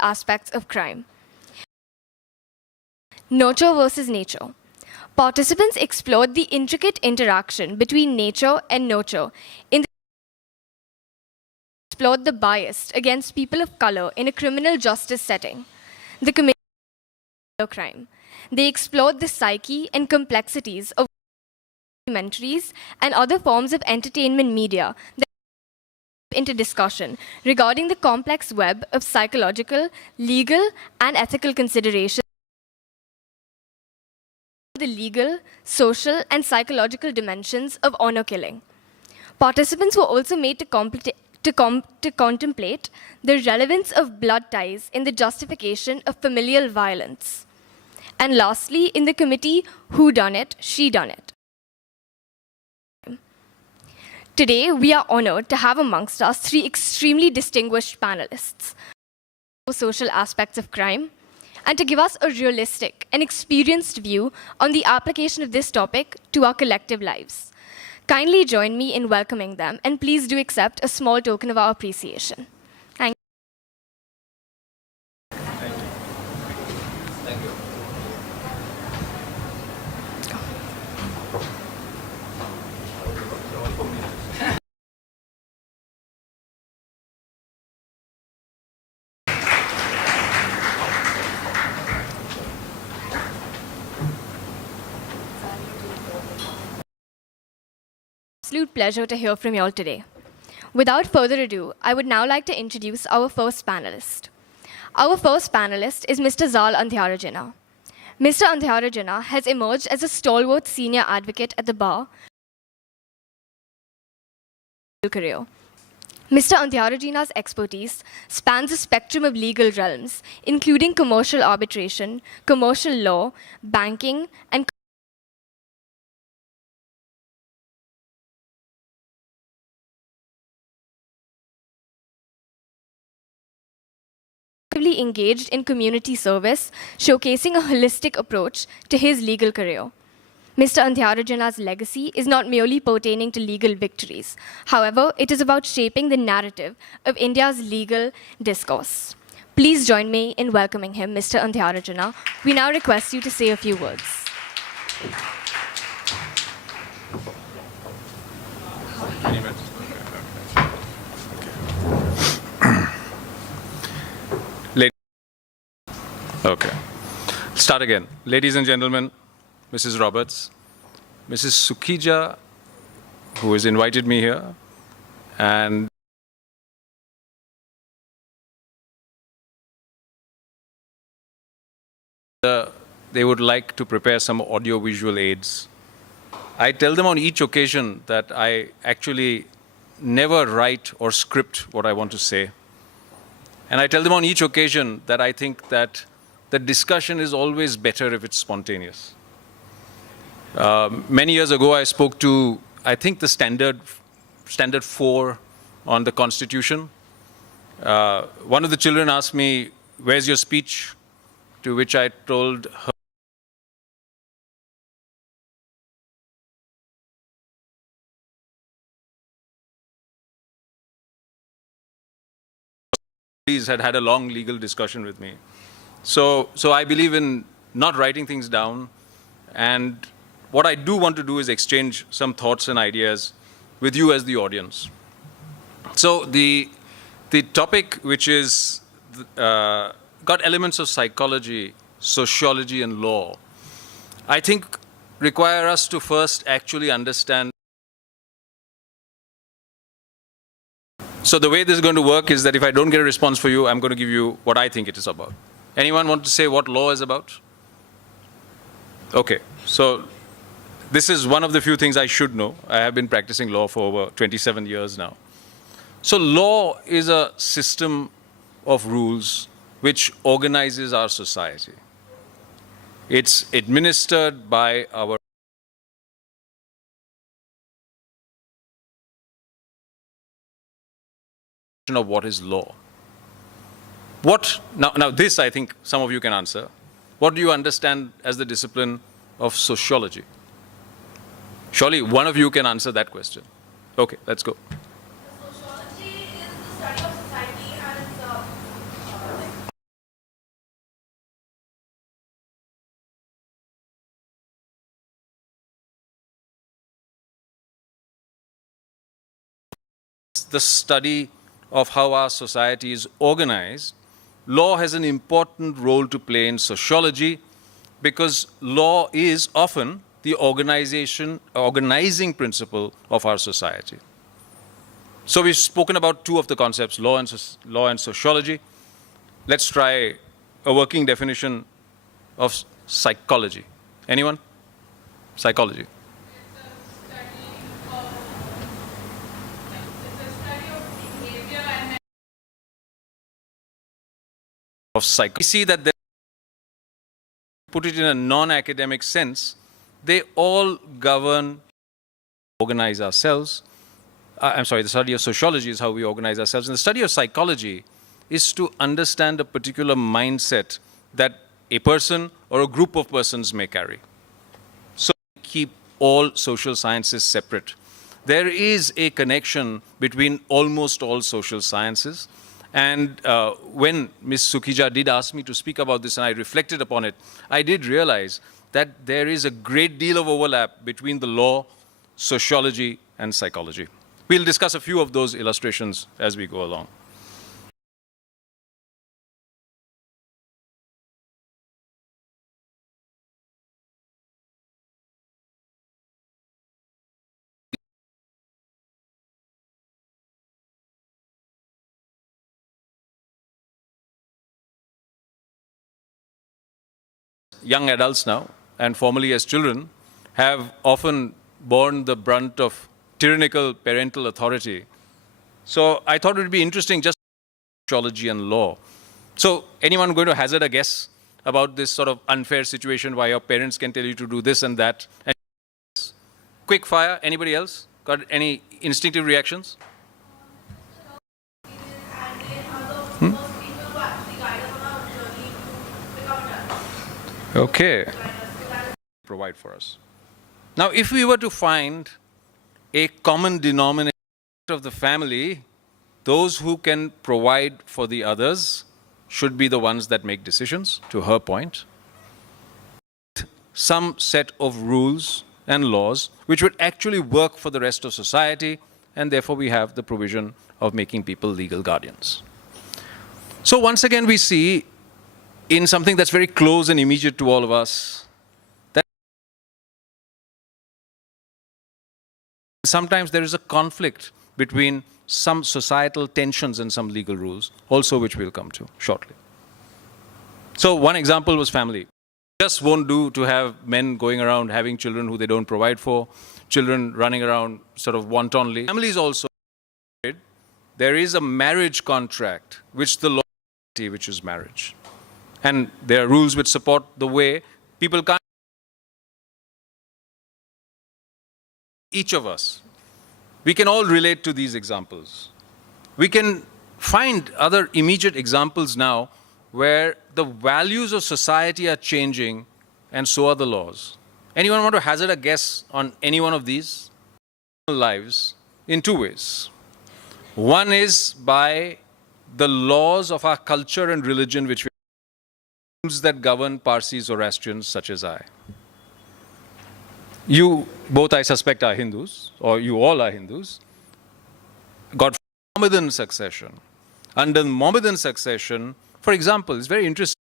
aspects of crime. Nurture versus nature. Participants explored the intricate interaction between nature and nurture explored the bias against people of color in a criminal justice setting, the commission of crime. They explored the psyche and complexities of documentaries and other forms of entertainment media that into discussion regarding the complex web of psychological, legal, and ethical considerations, the legal, social, and psychological dimensions of honor killing. Participants were also made to contemplate the relevance of blood ties in the justification of familial violence. And lastly, in the committee, Who Done It, She Done It. Today, we are honored to have amongst us three extremely distinguished panelists for social aspects of crime, and to give us a realistic and experienced view on the application of this topic to our collective lives. Kindly join me in welcoming them, and please do accept a small token of our appreciation. Thank you. Thank you. Absolute pleasure to hear from you all today. Without further ado, I would now like to introduce our first panelist. Our first panelist is Mr. Zal Andhyarajina. Mr. Andhyarajina has emerged as a stalwart senior advocate at the bar career. Mr. Andhyarajina's expertise spans a spectrum of legal realms, including commercial arbitration, commercial law, banking, and engaged in community service, showcasing a holistic approach to his legal career. Mr. Andhyarajina's legacy is not merely pertaining to legal victories. However, it is about shaping the narrative of India's legal discourse. Please join me in welcoming him, Mr. Andhyarajina. We now request you to say a few words. Okay. Start again. Ladies and gentlemen, Mrs. Roberts, Mrs. Sukija, who has invited me here, and they would like to prepare some audio-visual aids. I tell them on each occasion that I actually never write or script what I want to say. And I tell them on each occasion that I think that the discussion is always better if it's spontaneous. Many years ago, I spoke to, I think, the standard 4 on the Constitution. One of the children asked me, "Where's your speech?" To which I told her, had a long legal discussion with me. So I believe in not writing things down, and what I do want to do is exchange some thoughts and ideas with you as the audience. So the topic, which is got elements of psychology, sociology, and law, I think require us to first actually understand. So the way this is going to work is that if I don't get a response for you, I'm going to give you what I think it is about. Anyone want to say what law is about? Okay, so this is one of the few things I should know. I have been practicing law for over 27 years now. So law is a system of rules which organizes our society. It's administered by our of what is law. Now this, I think some of you can answer. What do you understand as the discipline of sociology? Surely one of you can answer that question. Okay, let's go. the study of how our society is organized, law has an important role to play in sociology because law is often the organizing principle of our society. So we've spoken about two of the concepts, law and sociology. Let's try a working definition of psychology. Anyone? Psychology. Of psychology. We see that they put it in a non-academic sense, they all govern, organize ourselves. I'm sorry, the study of sociology is how we organize ourselves. And the study of psychology is to understand a particular mindset that a person or a group of persons may carry. So keep all social sciences separate. There is a connection between almost all social sciences. And when Ms. Sukhija did ask me to speak about this and I reflected upon it, I did realize that there is a great deal of overlap between the law, sociology, and psychology. We'll discuss a few of those illustrations as we go along. Young adults now, and formerly as children, have often borne the brunt of tyrannical parental authority. So I thought it would be interesting just sociology and law. So anyone going to hazard a guess about this sort of unfair situation why your parents can tell you to do this and that? And quick fire, anybody else? Got any instinctive reactions? Okay. Provide for us. Now, if we were to find a common denominator of the family, those who can provide for the others should be the ones that make decisions, to her point. Some set of rules and laws which would actually work for the rest of society, and therefore we have the provision of making people legal guardians. So once again we see in something that's very close and immediate to all of us, that sometimes there is a conflict between some societal tensions and some legal rules, also which we'll come to shortly. So one example was family. Just won't do to have men going around having children who they don't provide for, children running around sort of wantonly. Families also, there is a marriage contract which the law, which is marriage. And there are rules which support the way people can't. Each of us, we can all relate to these examples. We can find other immediate examples now where the values of society are changing and so are the laws. Anyone want to hazard a guess on any one of these lives in two ways? One is by the laws of our culture and religion, which rules that govern Parsi Zoroastrians such as I. You both, I suspect, are Hindus, or you all are Hindus. Got Mohammedan succession. Under Mohammedan succession, for example, it's very interesting,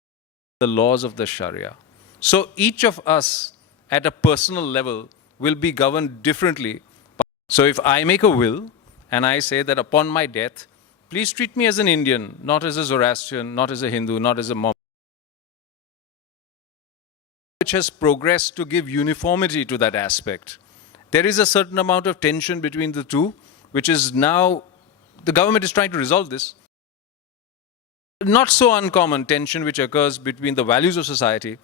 the laws of the Sharia. So each of us at a personal level will be governed differently. So if I make a will and I say that upon my death, please treat me as an Indian, not as a Zoroastrian, not as a Hindu, not as a Mohammedan, which has progressed to give uniformity to that aspect. There is a certain amount of tension between the two, which is now, the government is trying to resolve this. Not so uncommon tension which occurs between the values of society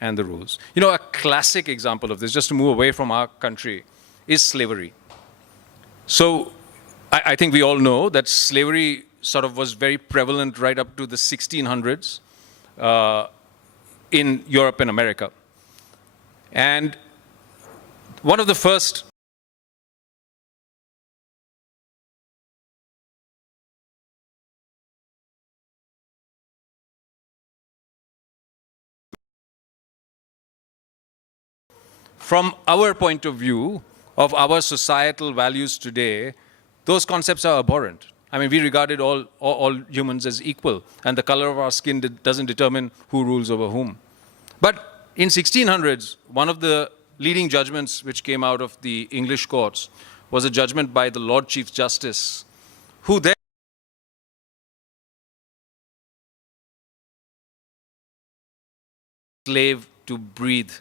and the rules. You know, a classic example of this, just to move away from our country, is slavery. So I think we all know that slavery sort of was very prevalent right up to the 1600s in Europe and America. And one of the first from our point of view of our societal values today, those concepts are abhorrent. I mean, we regarded all humans as equal, and the color of our skin doesn't determine who rules over whom. But in 1600s, one of the leading judgments which came out of the English courts was a judgment by the Lord Chief Justice, who then slave to breathe,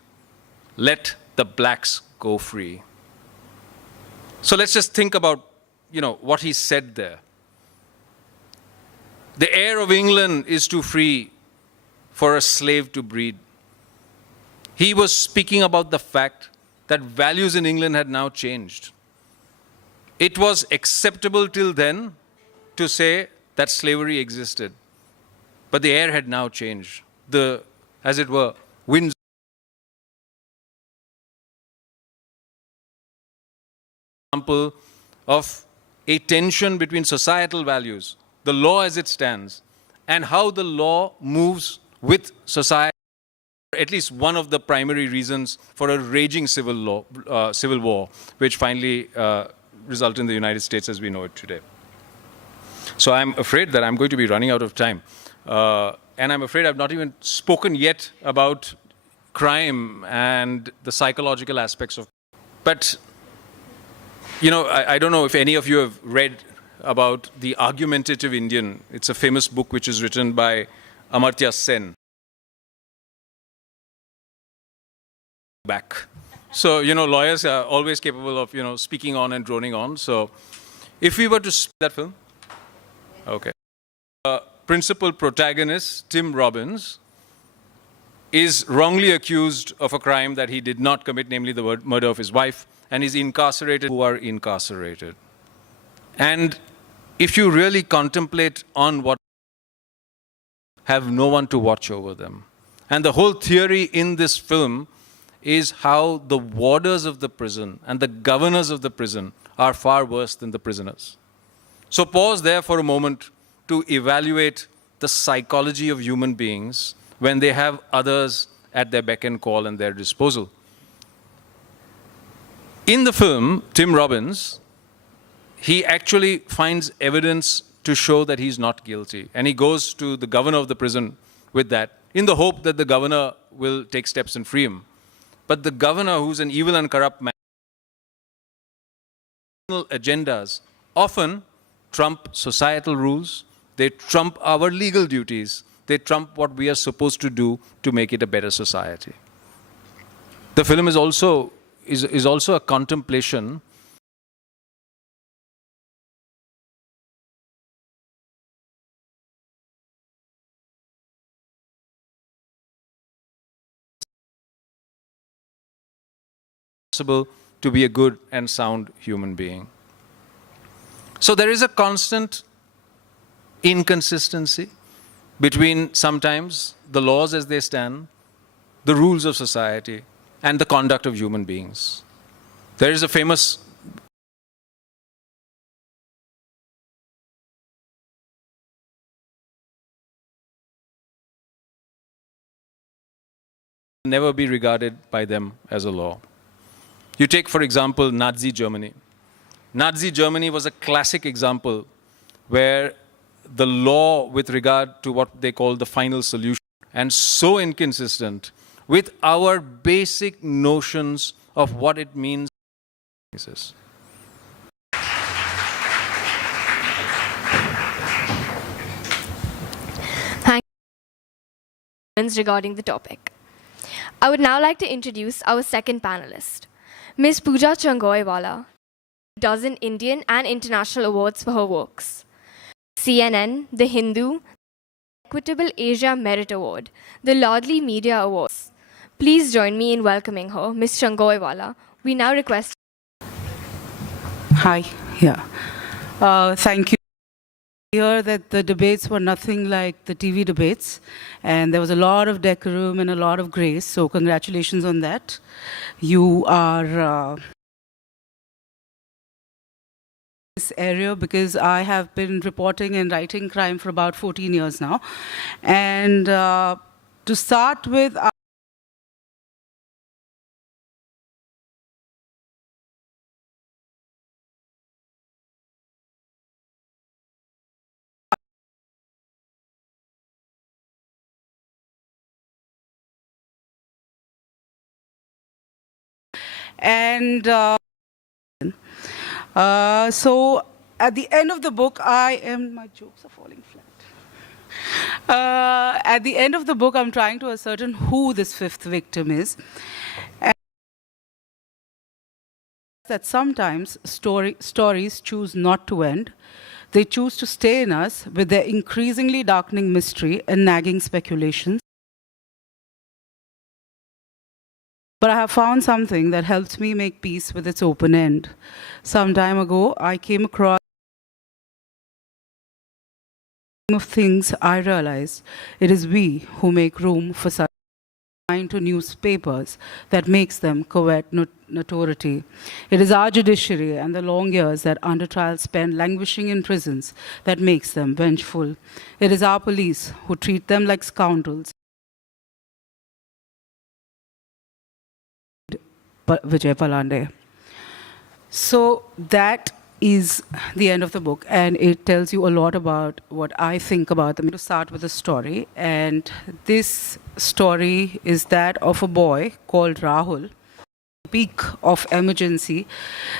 let the blacks go free. So let's just think about, what he said there. The air of England is too free for a slave to breathe. He was speaking about the fact that values in England had now changed. It was acceptable till then to say that slavery existed, but the air had now changed. As it were, winds. Example of a tension between societal values, the law as it stands, and how the law moves with society. At least one of the primary reasons for a raging civil war, which finally resulted in the United States as we know it today. So I'm afraid that I'm going to be running out of time. And I'm afraid I've not even spoken yet about crime and the psychological aspects of. But, I don't know if any of you have read about The Argumentative Indian. It's a famous book which is written by Amartya Sen. Back. So, lawyers are always capable of, speaking on and droning on. So, if we were to speak that film, okay. Principal protagonist, Tim Robbins, is wrongly accused of a crime that he did not commit, namely the murder of his wife, and is incarcerated, who are incarcerated. And if you really contemplate on what, have no one to watch over them. And the whole theory in this film is how the warders of the prison and the governors of the prison are far worse than the prisoners. So pause there for a moment to evaluate the psychology of human beings when they have others at their beck and call and their disposal. In the film, Tim Robbins, he actually finds evidence to show that he's not guilty. And he goes to the governor of the prison with that, in the hope that the governor will take steps and free him. But the governor, who's an evil and corrupt man, agendas often trump societal rules, they trump our legal duties, they trump what we are supposed to do to make it a better society. The film is also a contemplation possible to be a good and sound human being. So there is a constant inconsistency between sometimes the laws as they stand, the rules of society, and the conduct of human beings. There is a famous never be regarded by them as a law. You take, for example, Nazi Germany. Nazi Germany was a classic example where the law with regard to what they call the final solution, and so inconsistent with our basic notions of what it means. Thank you regarding the topic. I would now like to introduce our second panelist, Ms. Pooja Changoiwala, dozen Indian and international awards for her works. CNN, The Hindu, Equitable Asia Merit Award, the Lordley Media Awards. Please join me in welcoming her, Ms. Changoiwala. We now request. Hi, thank you. Here that the debates were nothing like the TV debates, and there was a lot of decorum and a lot of grace, so congratulations on that. You are this area because I have been reporting and writing crime for about 14 years now. And to start with, And so at the end of the book, my jokes are falling flat. At the end of the book, I'm trying to ascertain who this fifth victim is. And that sometimes stories choose not to end. They choose to stay in us with their increasingly darkening mystery and nagging speculations. But I have found something that helps me make peace with its open end. Some time ago, I came across of things I realized it is we who make room for such to newspapers that makes them covet notoriety. It is our judiciary and the long years that under trial spend languishing in prisons that makes them vengeful. It is our police who treat them like scoundrels. Vijay Palande. So that is the end of the book, and it tells you a lot about what I think about them. To start with a story, and this story is that of a boy called Rahul. Peak of emergency,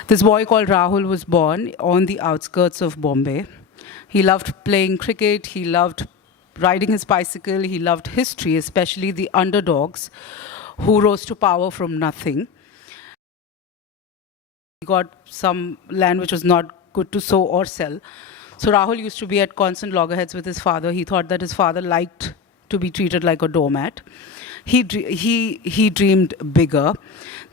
this boy called Rahul was born on the outskirts of Bombay. He loved playing cricket, he loved riding his bicycle, he loved history, especially the underdogs who rose to power from nothing. Got some land which was not good to sow or sell. So Rahul used to be at constant loggerheads with his father. He thought that his father liked to be treated like a doormat. He dreamed bigger.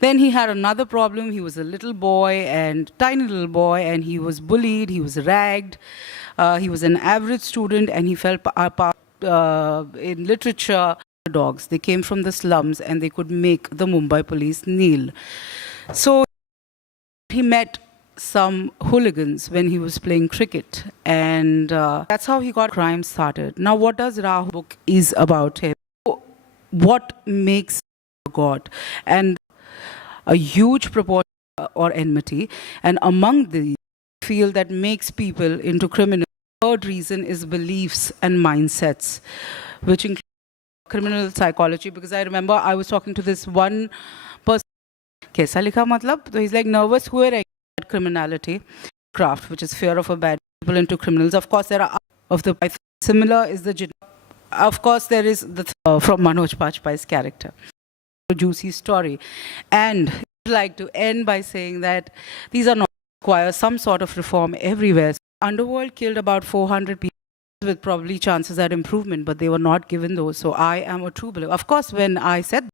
Then he had another problem. He was a little boy, and tiny little boy, and he was bullied, he was ragged. He was an average student, and he felt in literature. Dogs, they came from the slums, and they could make the Mumbai police kneel. So he met some hooligans when he was playing cricket, and that's how he got crime started. Now, what does Rahul's book is about him? What makes God? And a huge proportion or enmity, and among the field that makes people into criminals. The third reason is beliefs and mindsets, which include criminal psychology, because I remember I was talking to this one person. Kaisa likha matlab? So he's like, nervous हुए रहेंगे criminality, craft, which is fear of a bad people into criminals. Of course, there are of the similar is the of course there is the from Manoj Bajpayee's character, a juicy story, and I'd like to end by saying that these are not require some sort of reform everywhere. Underworld killed about 400 people with probably chances at improvement, but they were not given those. So I am a true believer. Of course, when I said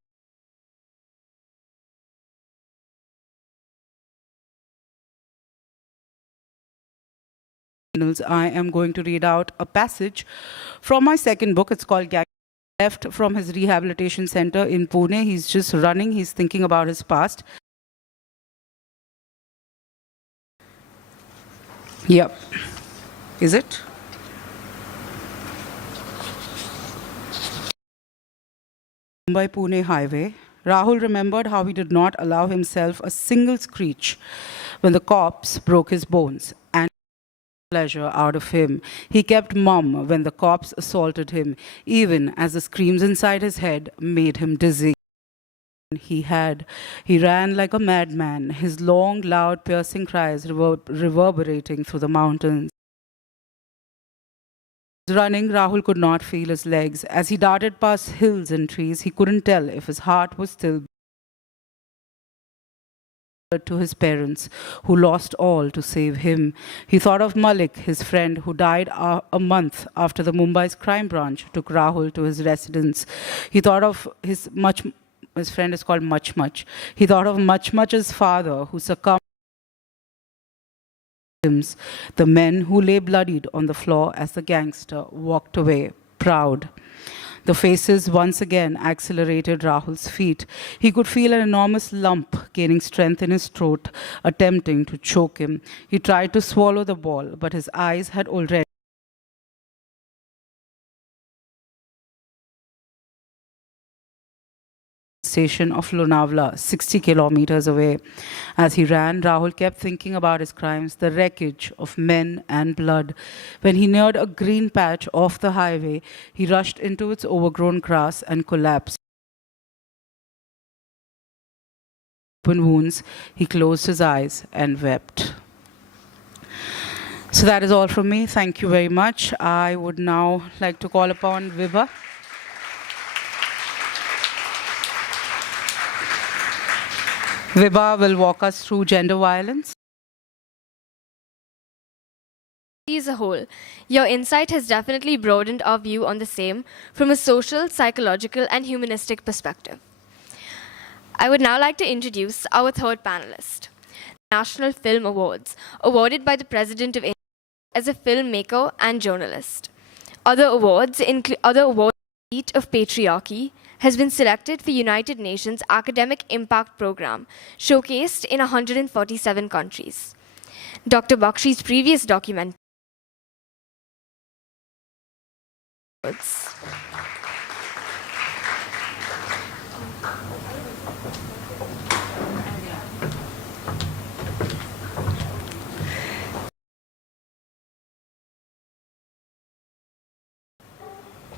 I am going to read out a passage from my second book. It's called Gang. Left from his rehabilitation center in Pune. He's just running. He's thinking about his past. Yep. Is it? Mumbai-Pune highway. Rahul remembered how he did not allow himself a single screech when the cops broke his bones and pleasure out of him. He kept mum when the cops assaulted him, even as the screams inside his head made him dizzy. He ran like a madman, his long, loud, piercing cries reverberating through the mountains. Running, Rahul could not feel his legs. As he darted past hills and trees, he couldn't tell if his heart was still to his parents, who lost all to save him. He thought of Malik, his friend, who died a month after the Mumbai's crime branch took Rahul to his residence. He thought of his friend is called Much Much. He thought of Much Much's father, who succumbed. The men who lay bloodied on the floor as the gangster walked away, proud. The faces once again accelerated Rahul's feet. He could feel an enormous lump gaining strength in his throat, attempting to choke him. He tried to swallow the ball, but his eyes had already station of Lonavala, 60 kilometers away. As he ran, Rahul kept thinking about his crimes, the wreckage of men and blood. When he neared a green patch off the highway, he rushed into its overgrown grass and collapsed. open wounds, he closed his eyes and wept. So that is all from me. Thank you very much. I would now like to call upon Vibha. Vibha will walk us through gender violence. As a whole, your insight has definitely broadened our view on the same from a social, psychological, and humanistic perspective. I would now like to introduce our third panelist, National Film Awards, awarded by the President of India as a filmmaker and journalist. Other awards include Seat of Patriarchy has been selected for United Nations Academic Impact Program, showcased in 147 countries. Dr. Bakshi's previous documentary,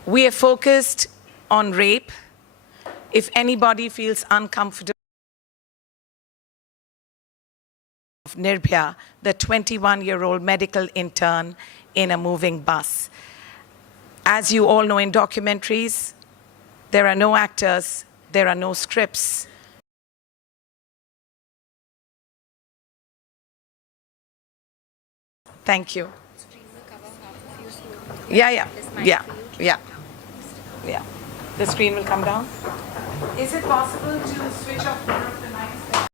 we are focused on rape. If anybody feels uncomfortable, of Nirbhaya, the 21-year-old medical intern in a moving bus. As you all know in documentaries, there are no actors, there are no scripts. Thank you. Yeah. The screen will come down. Is it possible to switch off one of the mics?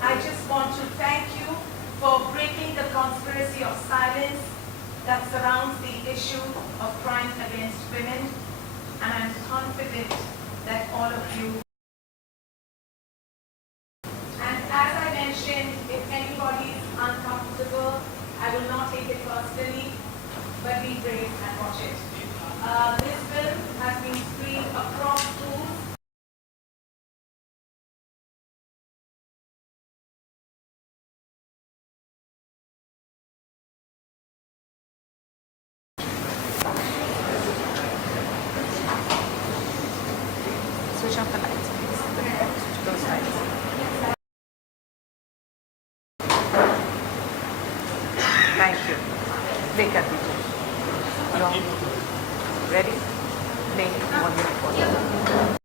I just want to thank you for breaking the conspiracy of silence that surrounds the issue of crime against women, and I'm confident that all of you. And as I mentioned, if anybody is uncomfortable, I will not take it personally, but be brave and watch it. This film has been screened across schools. Switch off the lights, please. Those lights. Thank you. Play Kardi. Ready? Play 1 minute.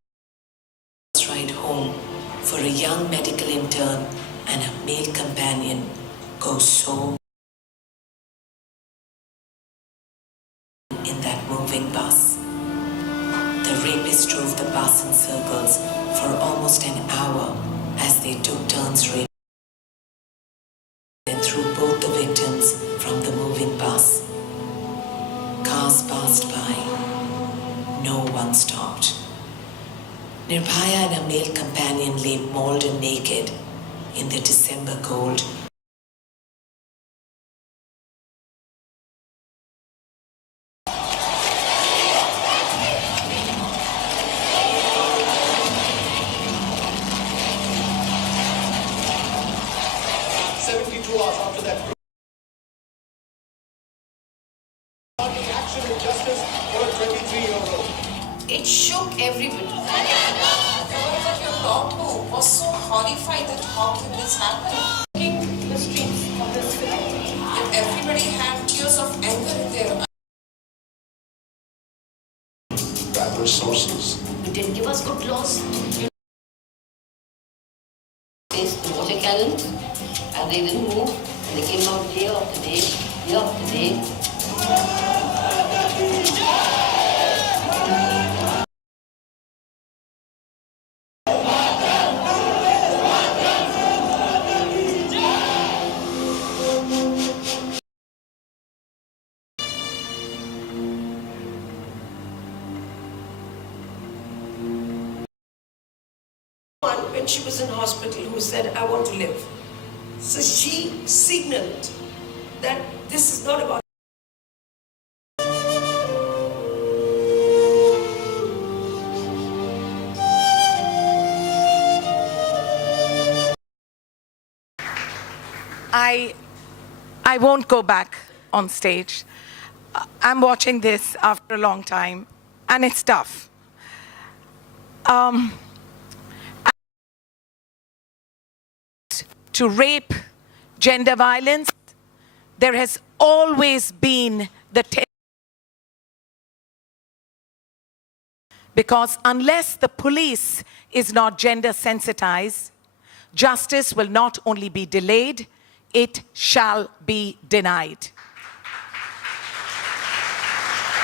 Ride home for a young medical intern and a male companion goes so in that moving bus. The rapist drove the bus in circles for almost an hour as they took turns raping. Then threw both the victims from the moving bus. Cars passed by. No one stopped. Nirbhaya and her male companion lay mauled and naked in the December cold. It shook everybody. Your Longbo was so horrified that how can this happen? The streets of this film. And everybody had tears of anger in their eyes. Bad resources. It didn't give us good laws. There was a cannon, and they didn't move, and they came out day after day, day after day. When she was in hospital, who said, I want to live. So she signaled that this is not about. I won't go back on stage. I'm watching this after a long time, and it's tough. to rape, gender violence, there has always been the because unless the police is not gender sensitized, justice will not only be delayed, it shall be denied. I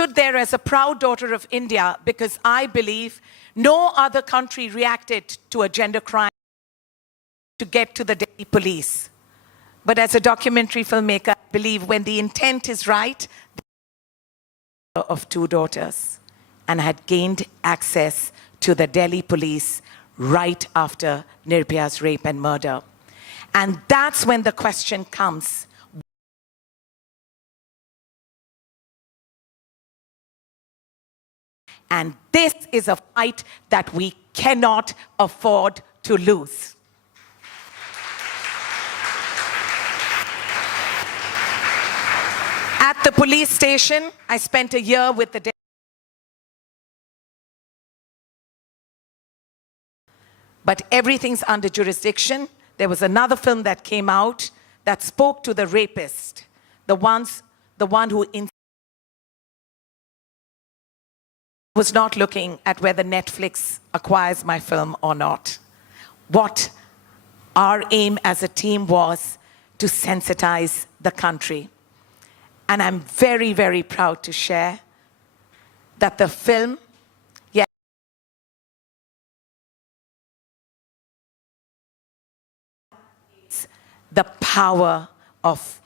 stood there as a proud daughter of India because I believe no other country reacted to a gender crime to get to the Delhi police. But as a documentary filmmaker, I believe when the intent is right, of 2 daughters, and had gained access to the Delhi police right after Nirbhaya's rape and murder. And that's when the question comes. And this is a fight that we cannot afford to lose. At the police station, I spent a year with the but everything's under jurisdiction. There was another film that came out that spoke to the rapist, the one who was not looking at whether Netflix acquires my film or not. What our aim as a team was to sensitize the country. And I'm very, very proud to share that the film, the power of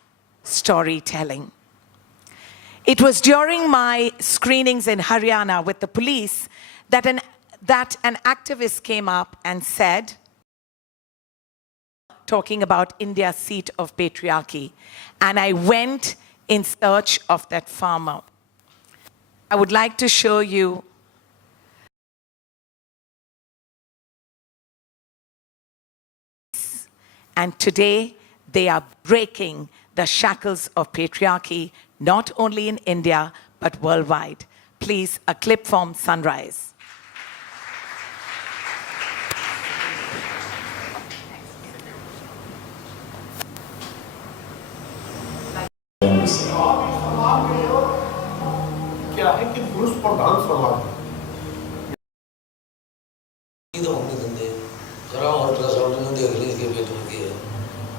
storytelling. It was during my screenings in Haryana with the police that an activist came up and said, talking about India's seat of patriarchy, and I went in search of that farmer. I would like to show you and today, they are breaking the shackles of patriarchy, not only in India, but worldwide. Please, a clip from Sunrise. क्या है कि पुरुष प्रधान समाज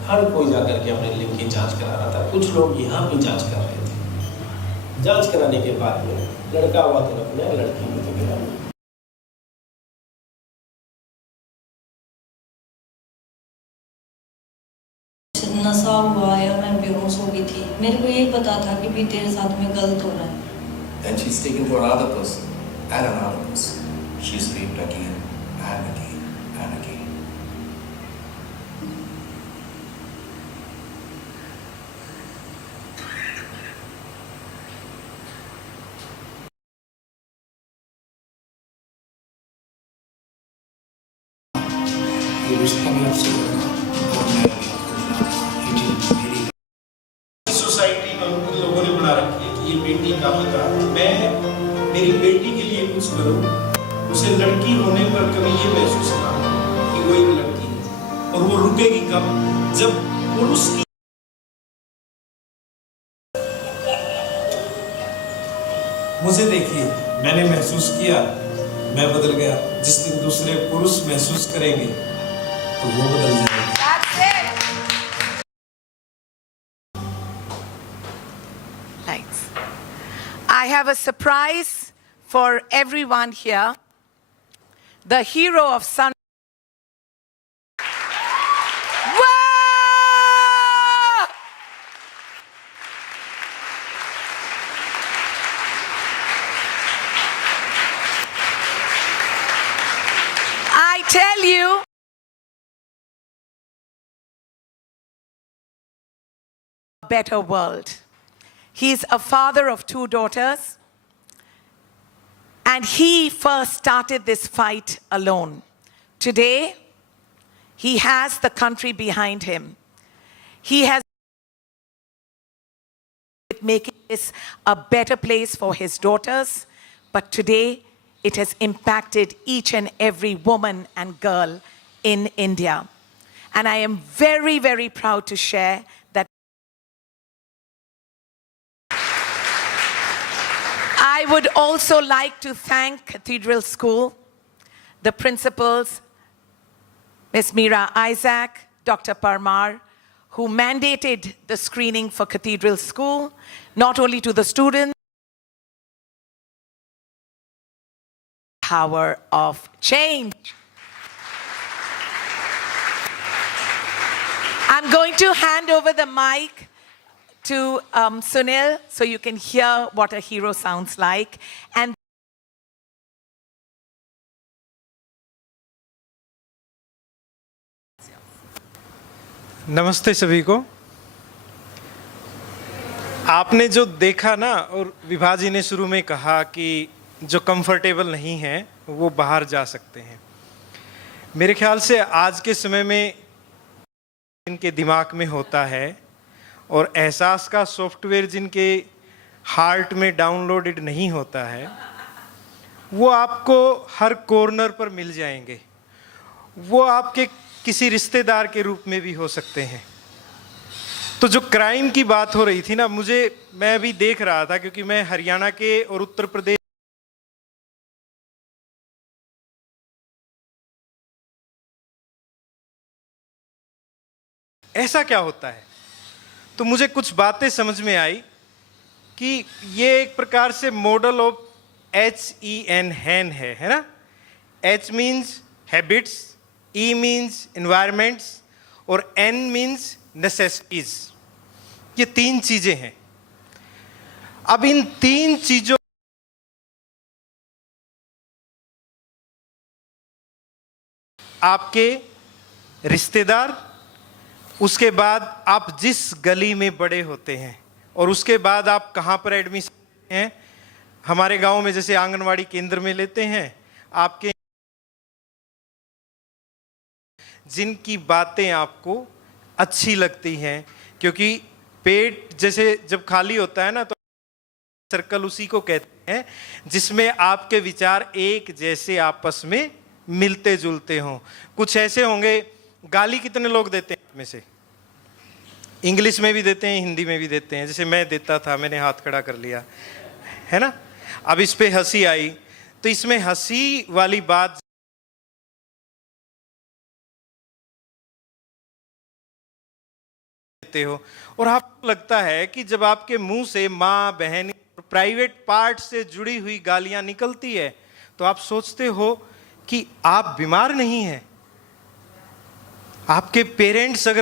हर कोई जाकर के अपने लिंग की जांच करा रहा था। कुछ लोग यहाँ भी जांच कर रहे थे। जांच कराने के बाद में लड़का हुआ तरफ में, लड़की हुई तो गिरा। नशा हुआ या मैं बेहोश हो गई थी, मेरे को ये पता था कि भी तेरे साथ में गलत हो रहा है। Then she's taken to another person and another person. She's raped again and again and again. Society में उन लोगों ने बना रखी है कि ये बेटी का पिता, मैं मेरी बेटी के लिए कुछ करूं, उसे लड़की होने पर कभी ये महसूस ना हो कि वो एक लड़की है, और वो रुकेगी कब, जब पुरुष की मुझे देखिए, मैंने महसूस किया, मैं बदल गया। जिस दिन दूसरे पुरुष महसूस करेंगे तो वो बदल जाएंगे। I have a surprise for everyone here. The hero of Sun. Whoa! I tell you, a better world. He's a father of 2 daughters, and he first started this fight alone. Today, he has the country behind him. He has making this a better place for his daughters, but today it has impacted each and every woman and girl in India. And I am very, very proud to share that I would also like to thank Cathedral School, the principals, Ms. Meera Isaac, Dr. Parmar, who mandated the screening for Cathedral School, not only to the students, power of change. I'm going to hand over the mic to Sunil so you can hear what a hero sounds like. And नमस्ते सभी को। आपने जो देखा ना, और विभा जी ने शुरू में कहा कि जो कंफर्टेबल नहीं हैं वो बाहर जा सकते हैं। मेरे ख्याल से आज के समय में इनके दिमाग में होता है और एहसास का सॉफ्टवेयर जिनके हार्ट में डाउनलोडेड नहीं होता है, वो आपको हर कॉर्नर पर मिल जाएंगे। वो आपके किसी रिश्तेदार के रूप में भी हो सकते हैं। तो जो क्राइम की बात हो रही थी ना, मैं अभी देख रहा था, क्योंकि मैं हरियाणा के और उत्तर प्रदेश ऐसा क्या होता है, तो मुझे कुछ बातें समझ में आई कि ये एक प्रकार से मॉडल ऑफ HEN है ना। H means habits, E means environments और N मीन्स नेसेसिटीज। ये 3 चीजें हैं। अब इन 3 चीजों आपके रिश्तेदार, उसके बाद आप जिस गली में बड़े होते हैं, और उसके बाद आप कहाँ पर एडमिशन हैं। हमारे गांव में जैसे आंगनवाड़ी केंद्र में लेते हैं, आपके जिनकी बातें आपको अच्छी लगती हैं, क्योंकि पेट जैसे जब खाली होता है ना, तो सर्कल उसी को कहते हैं जिसमें आपके विचार एक जैसे आपस में मिलते जुलते हों। कुछ ऐसे होंगे, गाली कितने लोग देते हैं में से? इंग्लिश में भी देते हैं, हिंदी में भी देते हैं। जैसे मैं देता था, मैंने हाथ खड़ा कर लिया, है ना। अब इस पे हंसी आई, तो इसमें हंसी वाली बात हो, और आपको लगता है कि जब आपके मुंह से माँ बहन प्राइवेट पार्ट से जुड़ी हुई गालियां निकलती है, तो आप सोचते हो कि आप बीमार नहीं हैं। आपके पेरेंट्स अगर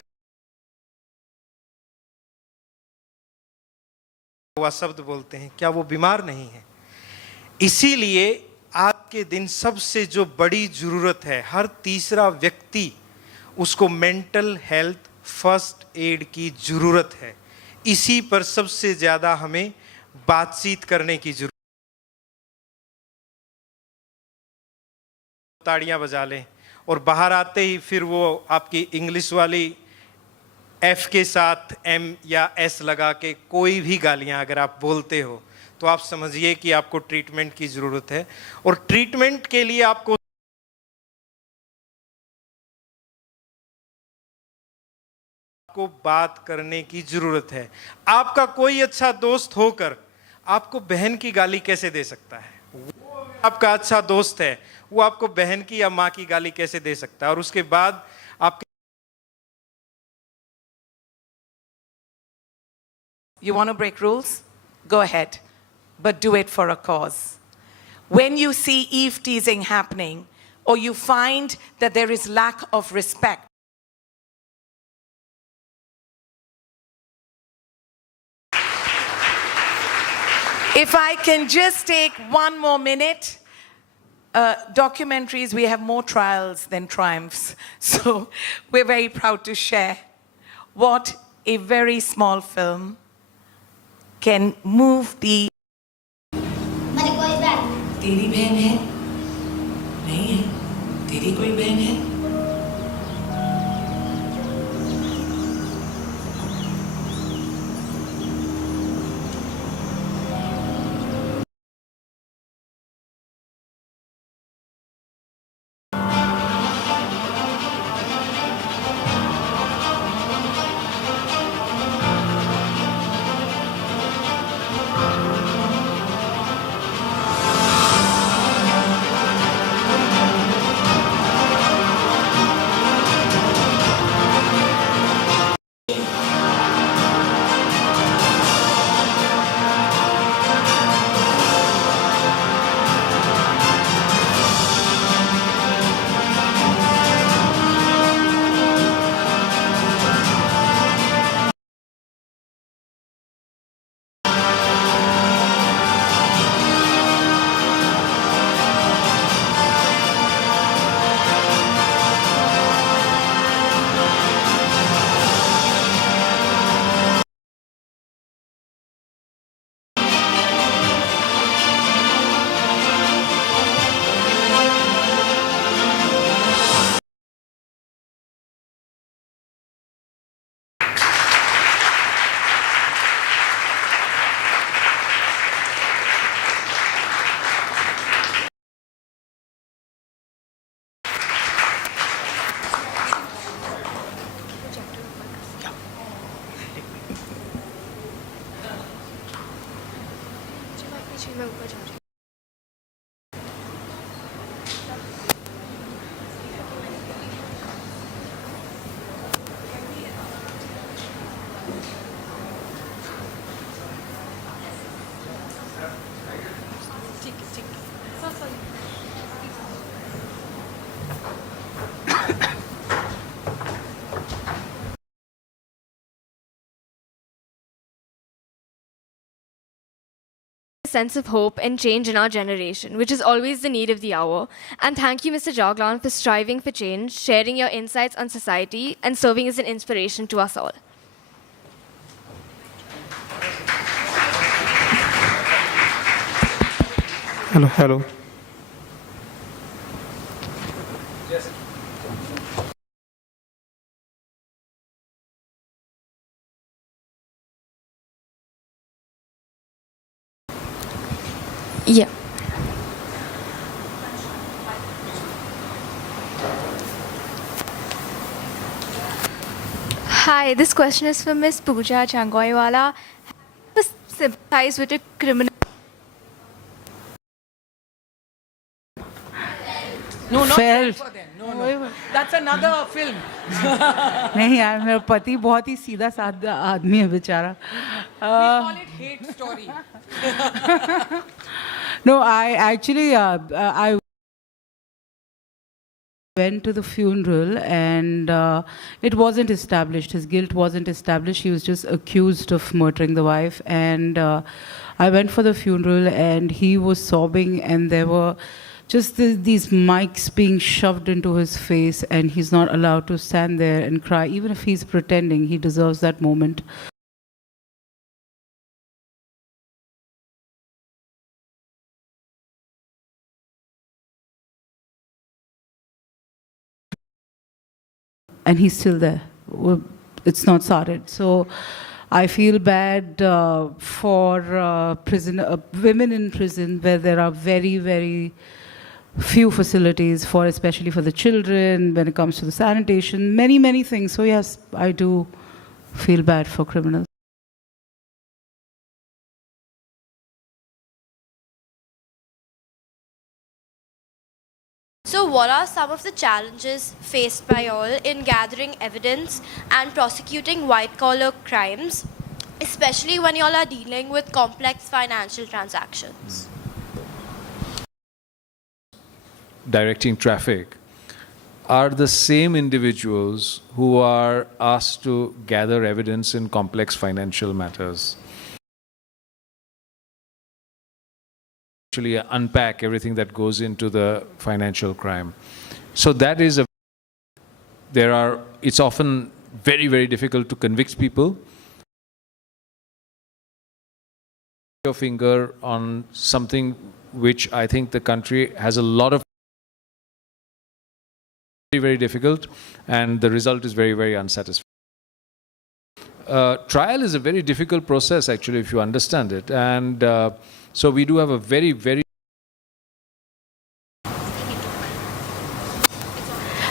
वह शब्द बोलते हैं, क्या वो बीमार नहीं है? इसीलिए आज के दिन सबसे जो बड़ी जरूरत है, हर तीसरा व्यक्ति उसको मेंटल हेल्थ फर्स्ट एड की जरूरत है। इसी पर सबसे ज्यादा हमें बातचीत करने की जरूरत। ताड़ियां बजा लें और बाहर आते ही फिर वो आपकी इंग्लिश वाली F के साथ M या S लगा के कोई भी गालियां अगर आप बोलते हो, तो आप समझिए कि आपको ट्रीटमेंट की जरूरत है। और ट्रीटमेंट के लिए आपको बात करने की जरूरत है। आपका कोई अच्छा दोस्त होकर आपको बहन की गाली कैसे दे सकता है? वो आपका अच्छा दोस्त है, वो आपको बहन की या माँ की गाली कैसे दे सकता है? और उसके बाद आपके You want to break rules? Go ahead, but do it for a cause. When you see eve teasing happening, or you find that there is lack of respect, if I can just take one more minute, documentaries, we have more trials than triumphs. So we're very proud to share what a very small film can move the... तेरी बहन है? नहीं है? तेरी कोई बहन है? sense of hope and change in our generation, which is always the need of the hour. And thank you, Mr. Jaglan, for striving for change, sharing your insights on society, and serving as an inspiration to us all. Hello. Yeah. Hi, this question is from Miss Pooja Changoiwala. Sympathize with a criminal. No, not Felt. for them. No. That's another film. नहीं यार, मेरा पति बहुत ही सीधा साधा आदमी है बेचारा. We call it hate story. No, I actually I went to the funeral and it wasn't established. His guilt wasn't established. He was just accused of murdering the wife. And I went for the funeral and he was sobbing and there were just these mics being shoved into his face and he's not allowed to stand there and cry. Even if he's pretending, he deserves that moment. And he's still there. It's not started. So I feel bad for women in prison where there are very, very few facilities for, especially for the children, when it comes to the sanitation, many, many things. So yes, I do feel bad for criminals. So, what are some of the challenges faced by all in gathering evidence and prosecuting white-collar crimes, especially when you all are dealing with complex financial transactions? Directing traffic are the same individuals who are asked to gather evidence in complex financial matters. Actually unpack everything that goes into the financial crime. So that is it's often very, very difficult to convict people. Your finger on something which I think the country has a lot of very, very difficult, and the result is very, very unsatisfactory. Trial is a very difficult process actually if you understand it, and so we do have a very, very...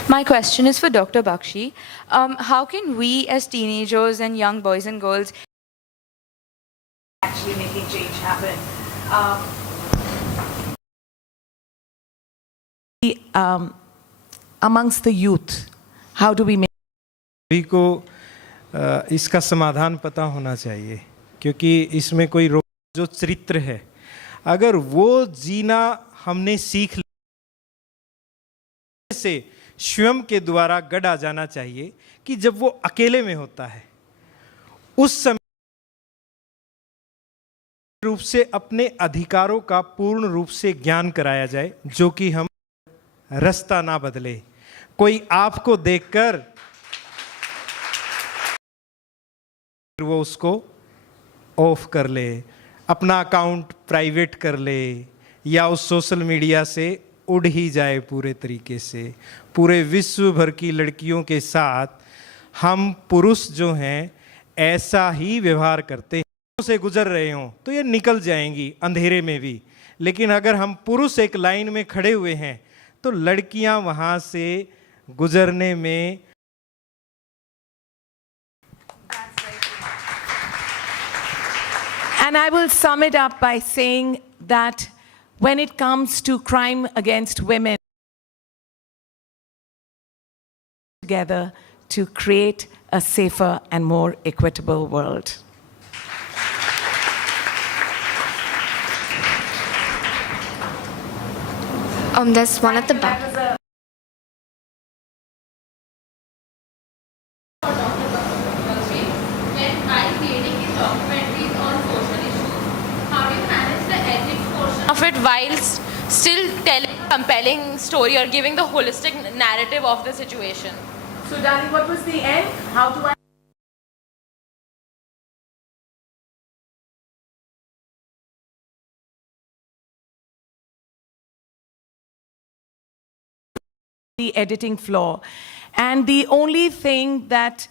My question is for Dr. Bakshi. How can we as teenagers and young boys and girls Actually making change happen. Amongst the youth, how do we make... सभी को इसका समाधान पता होना चाहिए, क्योंकि इसमें कोई जो चरित्र है, अगर वो जीना हमने सीख लिया से स्वयं के द्वारा गढ़ा जाना चाहिए कि जब वो अकेले में होता है उस समय रूप से अपने अधिकारों का पूर्ण रूप से ज्ञान कराया जाए, जो कि हम रास्ता ना बदले, कोई आपको देखकर वो उसको ऑफ कर ले, अपना अकाउंट प्राइवेट कर ले, या उस सोशल मीडिया से उड़ ही जाए पूरे तरीके से। पूरे विश्व भर की लड़कियों के साथ हम पुरुष जो हैं ऐसा ही व्यवहार करते हैं। से गुजर रहे हों तो ये निकल जाएंगी अंधेरे में भी, लेकिन अगर हम पुरुष एक लाइन में खड़े हुए हैं तो लड़कियां वहां से गुजरने में... And I will sum it up by saying that when it comes to crime against women, together to create a safer and more equitable world. There's one at the back. When I creating these documentaries on social issues, how do you manage the of it whilst still telling a compelling story or giving the holistic narrative of the situation. So, darling, what was the end? How do I? The editing floor. And the only thing that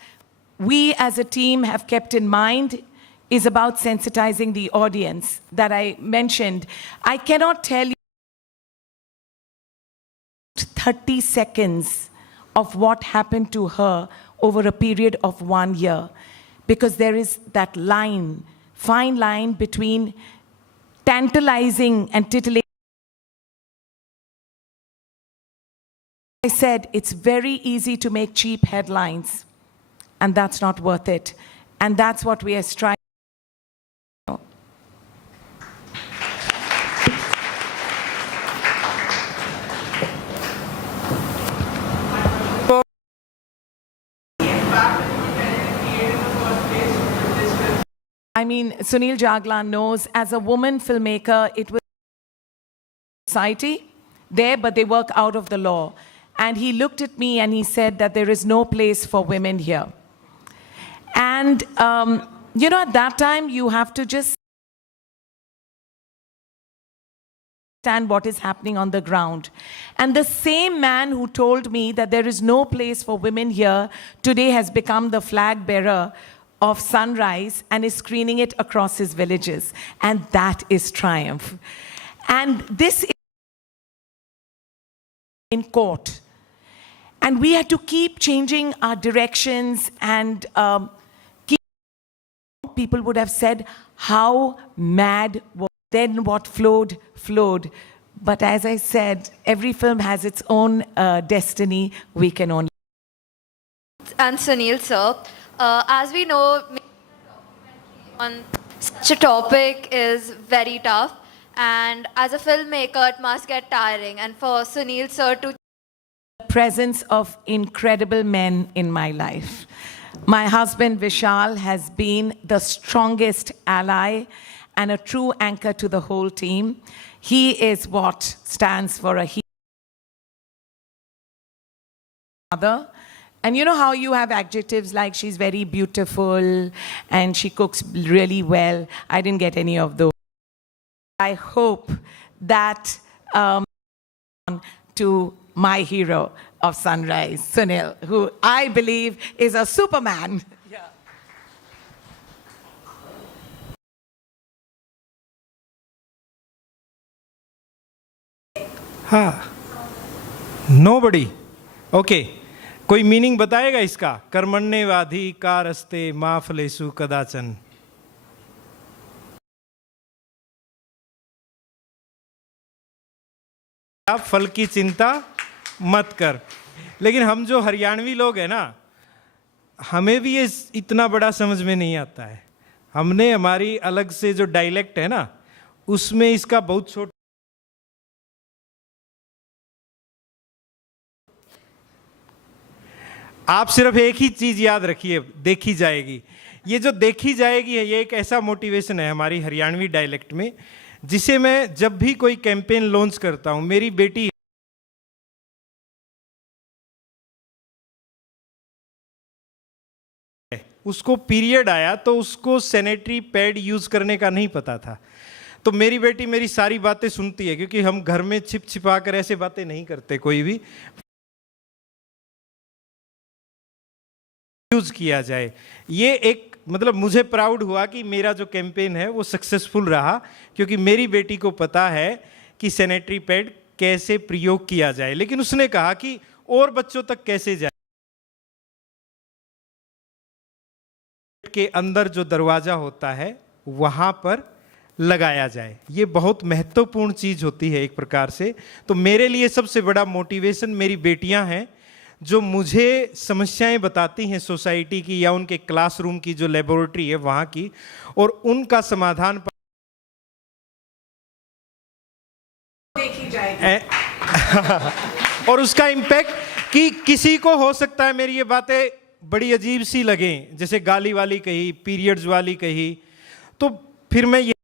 we as a team have kept in mind is about sensitizing the audience that I mentioned. I cannot tell you 30 seconds of what happened to her over a period of 1 year, because there is that line, fine line between tantalizing and titillating. I said it's very easy to make cheap headlines, and that's not worth it. And that's what we are striving. I mean, Sunil Jaglan knows, as a woman filmmaker, it was society there, but they work out of the law. And he looked at me and he said that there is no place for women here. And, you know, at that time, you have to just understand what is happening on the ground. And the same man who told me that there is no place for women here today has become the flag bearer of Sunrise and is screening it across his villages. And that is triumph. And this is in court. And we had to keep changing our directions, and people would have said, how mad was then what flowed, flowed. But as I said, every film has its own destiny. We can only. And Sunil sir, as we know, on such a topic is very tough, and as a filmmaker it must get tiring, and for Sunil sir to presence of incredible men in my life. My husband Vishal has been the strongest ally and a true anchor to the whole team. He is what stands for a mother. And you know how you have adjectives like she's very beautiful and she cooks really well. I didn't get any of those. I hope that to my hero of Sunrise, Sunil, who I believe is a superman. हाँ, nobody. Okay. कोई meaning बताएगा इसका? कर्मण्येवाधि कारस्ते मा फलेषु कदाचन. आप फल की चिंता मत कर. लेकिन हम जो हरियाणवी लोग हैं ना, हमें भी ये इतना बड़ा समझ में नहीं आता है. हमने हमारी अलग से जो डायलेक्ट है ना, उसमें इसका बहुत छोटा. आप सिर्फ एक ही चीज याद रखिए, देखी जाएगी. ये जो देखी जाएगी है, ये एक ऐसा मोटिवेशन है हमारी हरियाणवी डायलेक्ट में, जिसे मैं जब भी कोई कैंपेन लॉन्च करता हूं. मेरी बेटी उसको पीरियड आया तो उसको सैनिटरी पैड यूज करने का नहीं पता था. तो मेरी बेटी मेरी सारी बातें सुनती है, क्योंकि हम घर में छिप छिपा कर ऐसे बातें नहीं करते कोई भी. यूज किया जाए. ये एक मतलब मुझे प्राउड हुआ कि मेरा जो कैंपेन है वो सक्सेसफुल रहा, क्योंकि मेरी बेटी को पता है कि सैनिटरी पैड कैसे प्रयोग किया जाए. लेकिन उसने कहा कि और बच्चों तक कैसे जाए. के अंदर जो दरवाजा होता है वहां पर लगाया जाए. ये बहुत महत्वपूर्ण चीज होती है एक प्रकार से. तो मेरे लिए सबसे बड़ा मोटिवेशन मेरी बेटियां हैं, जो मुझे समस्याएं बताती हैं सोसाइटी की या उनके क्लासरूम की जो लेबोरेटरी है वहां की, और उनका समाधान देखी जाएगी. और उसका इम्पैक्ट कि किसी को हो सकता है मेरी ये बातें बड़ी अजीब सी लगें, जैसे गाली वाली कही, पीरियड्स वाली कही, तो फिर मैं ये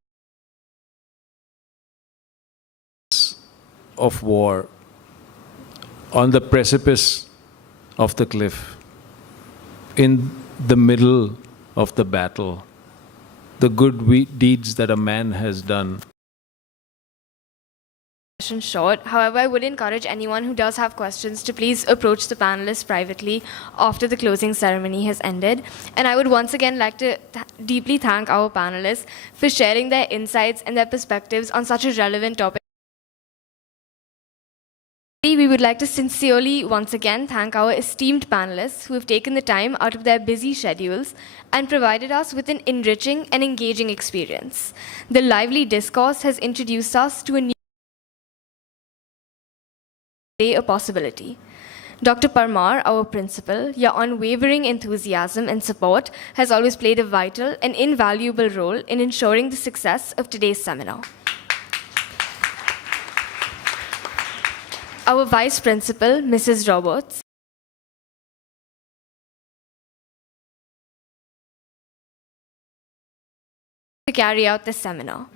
of war, on the precipice of the cliff, in the middle of the battle, the good deeds that a man has done. Short. However, I would encourage anyone who does have questions to please approach the panelists privately after the closing ceremony has ended. And I would once again like to deeply thank our panelists for sharing their insights and their perspectives on such a relevant topic. We would like to sincerely once again thank our esteemed panelists who have taken the time out of their busy schedules and provided us with an enriching and engaging experience. The lively discourse has introduced us to a new a possibility. Dr. Parmar, our principal, your unwavering enthusiasm and support has always played a vital and invaluable role in ensuring the success of today's seminar. Our vice principal, Mrs. Roberts, to carry out this seminar.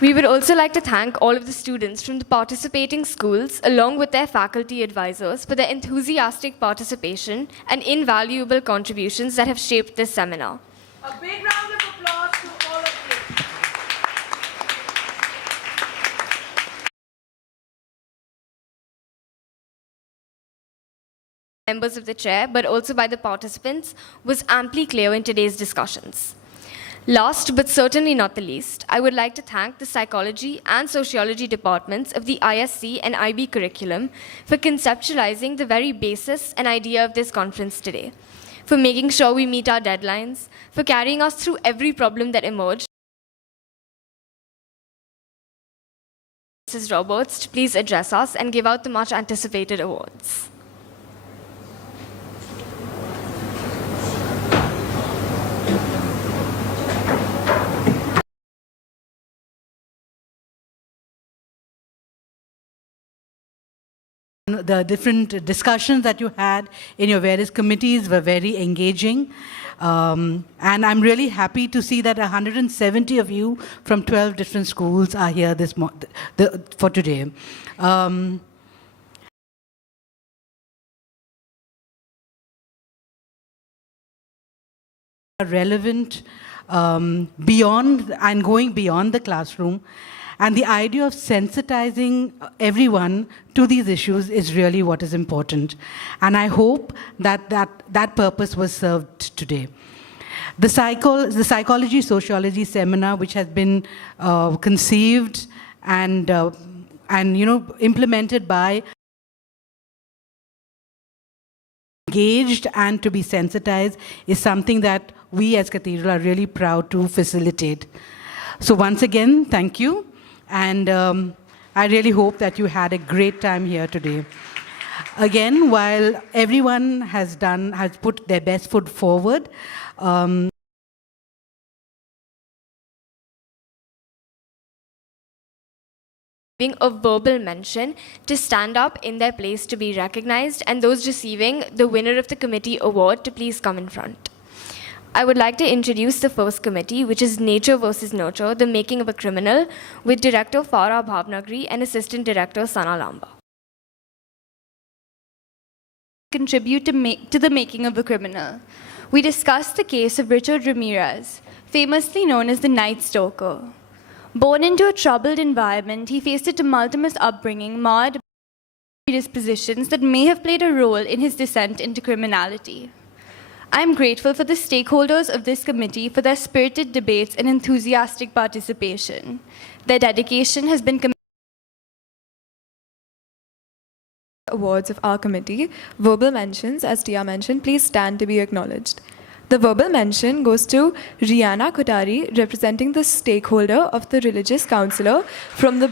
We would also like to thank all of the students from the participating schools, along with their faculty advisors, for their enthusiastic participation and invaluable contributions that have shaped this seminar. A big round of applause to all of you. Members of the chair, but also by the participants, was amply clear in today's discussions. Last, but certainly not the least, I would like to thank the Psychology and Sociology departments of the ISC and IB curriculum for conceptualizing the very basis and idea of this conference today, for making sure we meet our deadlines, for carrying us through every problem that emerged. Mrs. Roberts, to please address us and give out the much anticipated awards. The different discussions that you had in your various committees were very engaging. And I'm really happy to see that 170 of you from 12 different schools are here for today. Relevant beyond and going beyond the classroom. And the idea of sensitizing everyone to these issues is really what is important. And I hope that that purpose was served today. The Psychology Sociology Seminar, which has been conceived and implemented by engaged and to be sensitized, is something that we as Cathedral are really proud to facilitate. So once again, thank you. And I really hope that you had a great time here today. Again, while everyone has put their best foot forward, of verbal mention to stand up in their place to be recognized, and those receiving the winner of the committee award to please come in front. I would like to introduce the first committee, which is Nature versus Nurture, the Making of a Criminal, with Director Farah Bhavnagri and Assistant Director Sana Lamba. Contribute to the making of a criminal. We discussed the case of Richard Ramirez, famously known as the Night Stalker. Born into a troubled environment, he faced a tumultuous upbringing marred by predispositions that may have played a role in his descent into criminality. I am grateful for the stakeholders of this committee for their spirited debates and enthusiastic participation. Their dedication has been awards of our committee. Verbal mentions, as Tia mentioned, please stand to be acknowledged. The verbal mention goes to Rihanna Kotari, representing the stakeholder of the religious counselor from the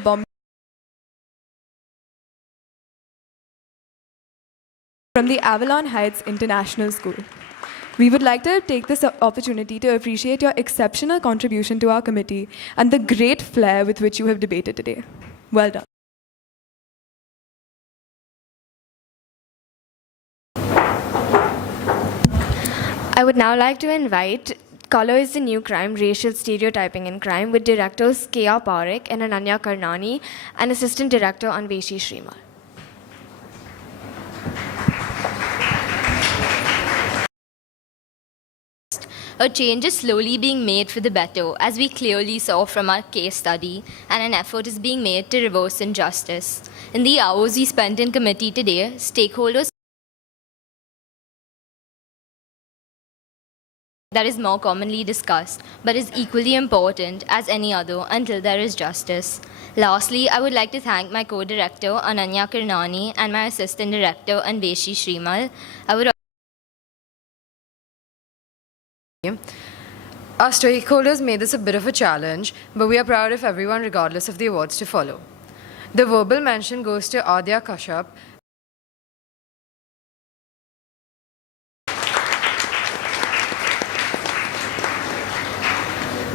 Avalon Heights International School. We would like to take this opportunity to appreciate your exceptional contribution to our committee and the great flair with which you have debated today. Well done. I would now like to invite Color is the New Crime, Racial Stereotyping in Crime, with directors K.R. Parekh and Ananya Karnani, and assistant director Anveshi Srimal. A change is slowly being made for the better, as we clearly saw from our case study, and an effort is being made to reverse injustice. In the hours we spent in committee today, stakeholders that is more commonly discussed, but is equally important as any other until there is justice. Lastly, I would like to thank my co-director Ananya Karnani and my assistant director Anveshi Srimal. Our stakeholders made this a bit of a challenge, but we are proud of everyone regardless of the awards to follow. The verbal mention goes to Adya Kashyap.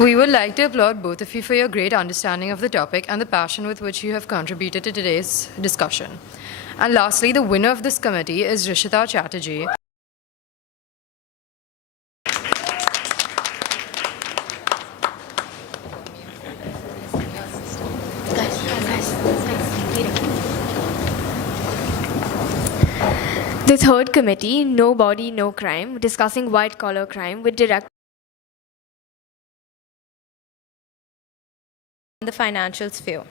We would like to applaud both of you for your great understanding of the topic and the passion with which you have contributed to today's discussion. And lastly, the winner of this committee is Rishita Chatterjee. The third committee, No Body, No Crime, discussing white-collar crime, with director the financial sphere.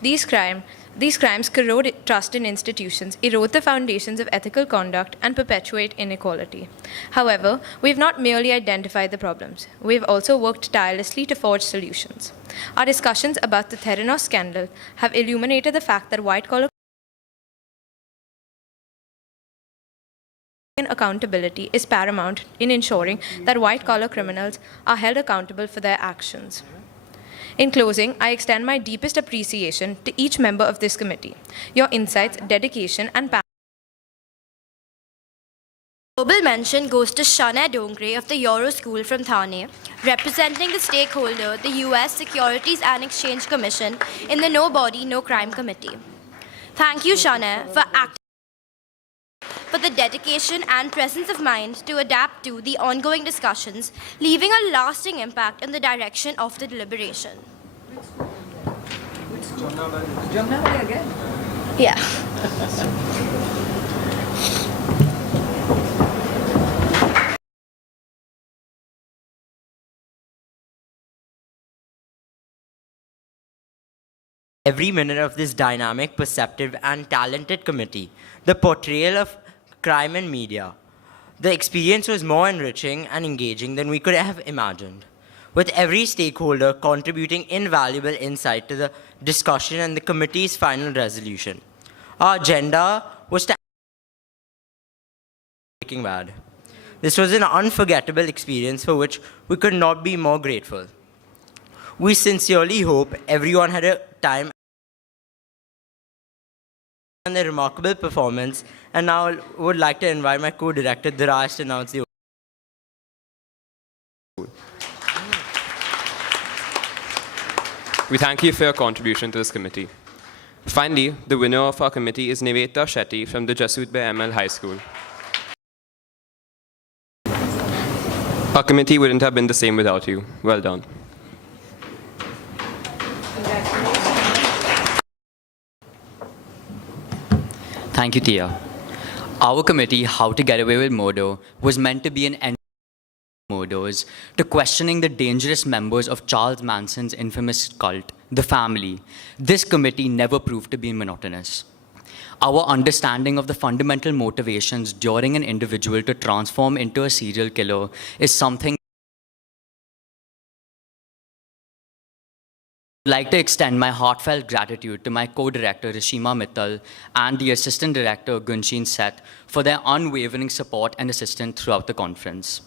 These crimes corrode trust in institutions, erode the foundations of ethical conduct, and perpetuate inequality. However, we have not merely identified the problems. We have also worked tirelessly to forge solutions. Our discussions about the Theranos scandal have illuminated the fact that white-collar accountability is paramount in ensuring that white-collar criminals are held accountable for their actions. In closing, I extend my deepest appreciation to each member of this committee. Your insights, dedication, and passion. Global mention goes to Shanay Dongre of the Euro School from Thane, representing the stakeholder, the US Securities and Exchange Commission, in the No Body, No Crime Committee. Thank you, Shanay, for the dedication and presence of mind to adapt to the ongoing discussions, leaving a lasting impact in the direction of the deliberation. Jamnawali again? Yeah. Every minute of this dynamic, perceptive, and talented committee, the portrayal of crime and media, the experience was more enriching and engaging than we could have imagined, with every stakeholder contributing invaluable insight to the discussion and the committee's final resolution. Our agenda was to Breaking Bad. This was an unforgettable experience for which we could not be more grateful. We sincerely hope everyone had a time and their remarkable performance, and now I would like to invite my co-director Dharaj to announce the We thank you for your contribution to this committee. Finally, the winner of our committee is Niveta Shetty from the Jasut Bay ML High School. Our committee wouldn't have been the same without you. Well done. Thank you, Tia. Our committee, How to Get Away with Murder, was meant to be an end to murders, to questioning the dangerous members of Charles Manson's infamous cult, the family. This committee never proved to be monotonous. Our understanding of the fundamental motivations during an individual to transform into a serial killer is something I would like to extend my heartfelt gratitude to my co-director Rishima Mittal and the assistant director Gunshin Seth for their unwavering support and assistance throughout the conference.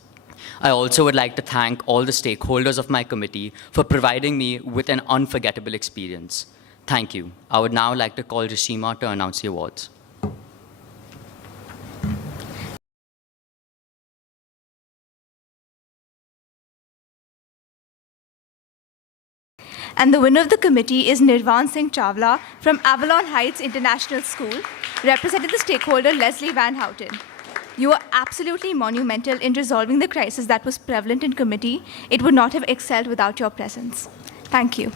I also would like to thank all the stakeholders of my committee for providing me with an unforgettable experience. Thank you. I would now like to call Rishima to announce the awards. And the winner of the committee is Nirvan Singh Chawla from Avalon Heights International School, representing the stakeholder Leslie Van Houten. You were absolutely monumental in resolving the crisis that was prevalent in committee. It would not have excelled without your presence. Thank you.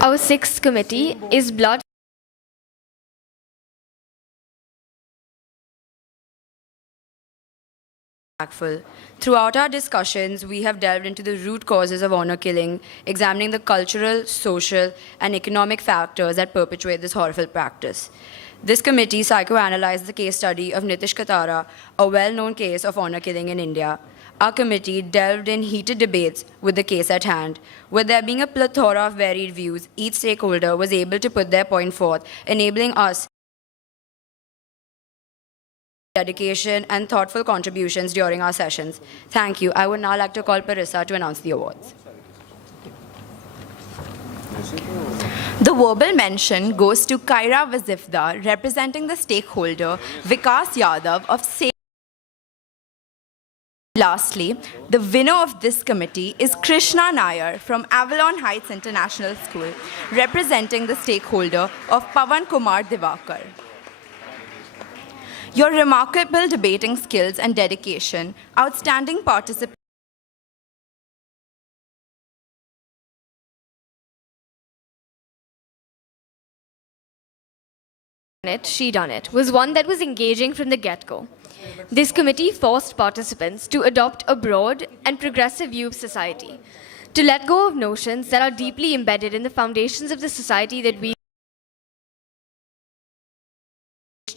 Our sixth committee is blood. Throughout our discussions, we have delved into the root causes of honor killing, examining the cultural, social, and economic factors that perpetuate this horrible practice. This committee psychoanalyzed the case study of Nitish Katara, a well-known case of honor killing in India. Our committee delved in heated debates with the case at hand. With there being a plethora of varied views, each stakeholder was able to put their point forth, enabling us dedication and thoughtful contributions during our sessions. Thank you. I would now like to call Parissa to announce the awards. The verbal mention goes to Kaira Wazifda, representing the stakeholder Vikas Yadav of SAFE. Lastly, the winner of this committee is Krishna Nair from Avalon Heights International School, representing the stakeholder of Pavan Kumar Divakar. Your remarkable debating skills and dedication, outstanding participation, She done it was one that was engaging from the get-go. This committee forced participants to adopt a broad and progressive view of society, to let go of notions that are deeply embedded in the foundations of the society that we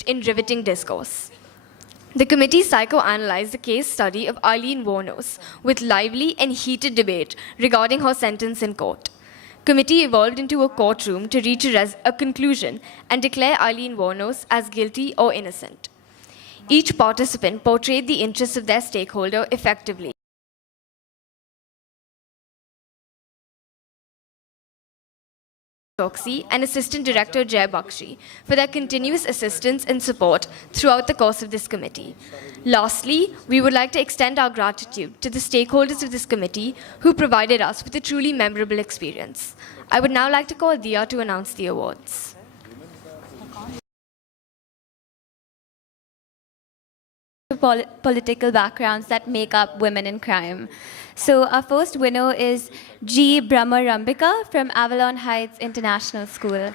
in riveting discourse. The committee psychoanalyzed the case study of Eileen Wuornos with lively and heated debate regarding her sentence in court. Committee evolved into a courtroom to reach a conclusion and declare Eileen Wuornos as guilty or innocent. Each participant portrayed the interests of their stakeholder effectively. Choksi and Assistant Director Jay Bakshi for their continuous assistance and support throughout the course of this committee. Lastly, we would like to extend our gratitude to the stakeholders of this committee who provided us with a truly memorable experience. I would now like to call Dia to announce the awards. Political backgrounds that make up women in crime. So our first winner is G. Brahmarambika from Avalon Heights International School.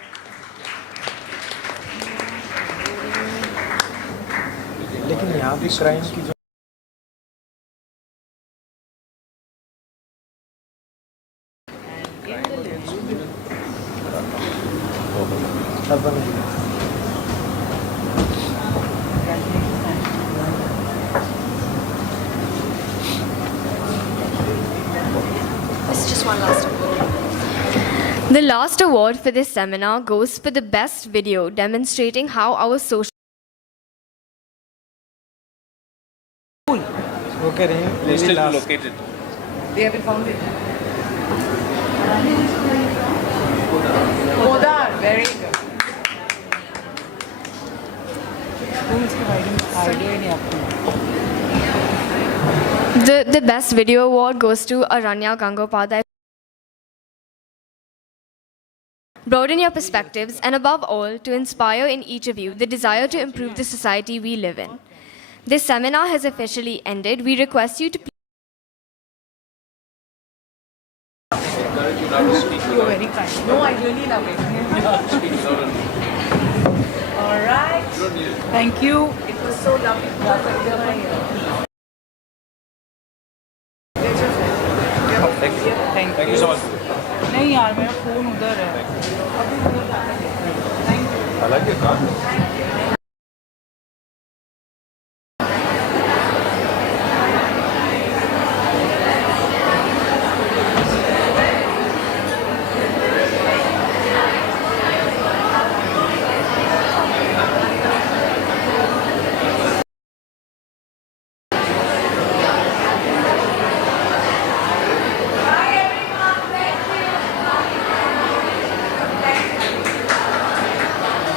The last award for this seminar goes for the best video demonstrating how our social They still located. They haven't found it. Modar, very good. The best video award goes to Aranya Gangopadhyay. Broaden your perspectives and above all, to inspire in each of you the desire to improve the society we live in. This seminar has officially ended. We request you to You're very kind. No, I really love it. All right. Thank you. It was so lovely. Thank you so much. नहीं यार मेरा phone उधर है I like your car.